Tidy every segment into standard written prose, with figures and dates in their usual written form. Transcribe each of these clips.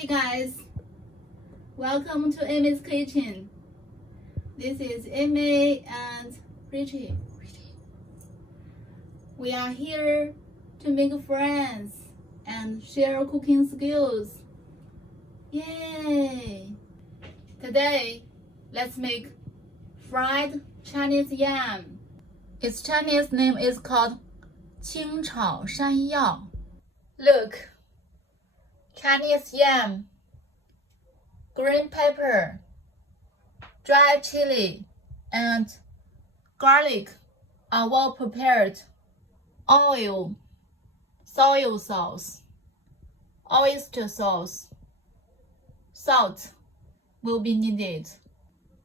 Hey guys, welcome to Amy's Kitchen. This is Amy and Richie. We are here to make friends and share cooking skills. Yay! Today, let's make fried Chinese yam. Its Chinese name is called 清炒山药. Look, Chinese yam, green pepper, dry chili, and garlic are well prepared. Oil, soy sauce, oyster sauce, salt will be needed.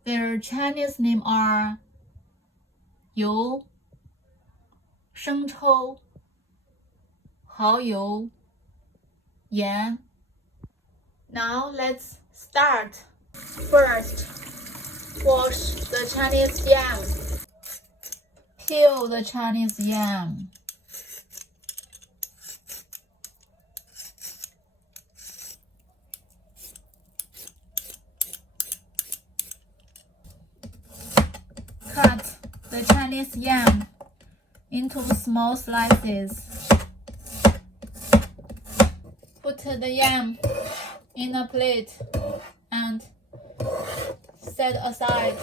Their Chinese names are 油, 生抽, 蚝油, yán. Now let's start. First, wash the Chinese yam. Peel the Chinese yam. Cut the Chinese yam into small slices. Put the yam in a plate and set aside.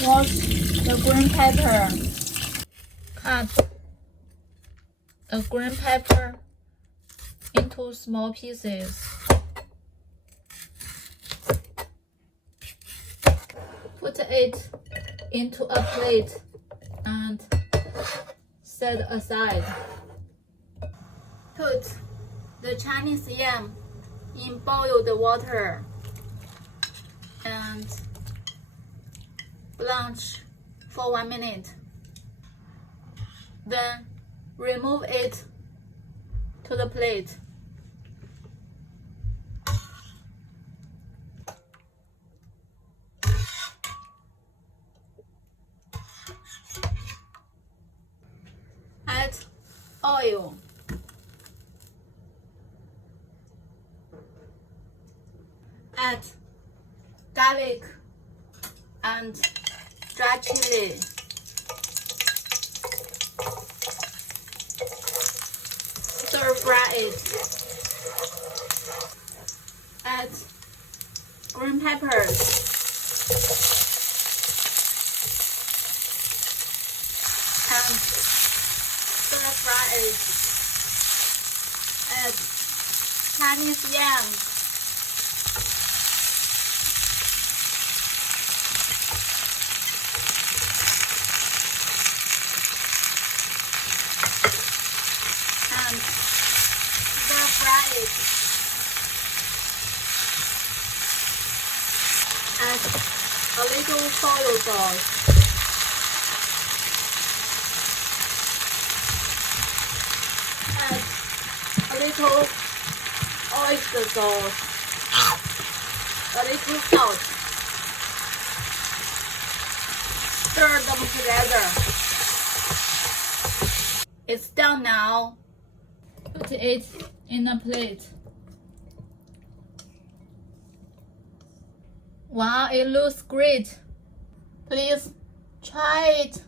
Wash the green pepper. Cut the green pepper into small pieces. Put it into a plate and set aside. Put the Chinese yam in boiled water and blanch for 1 minute. Then remove it to the plate. Add oil. Add garlic and dry chili. Stir fry it. Add green peppers. And stir fry it. Add Chinese yam. And stir fry it. Add a little soy sauce. Add a little oyster sauce. A little salt. Stir them together. It's done now. Put it in a plate. Wow, it looks great. Please try it.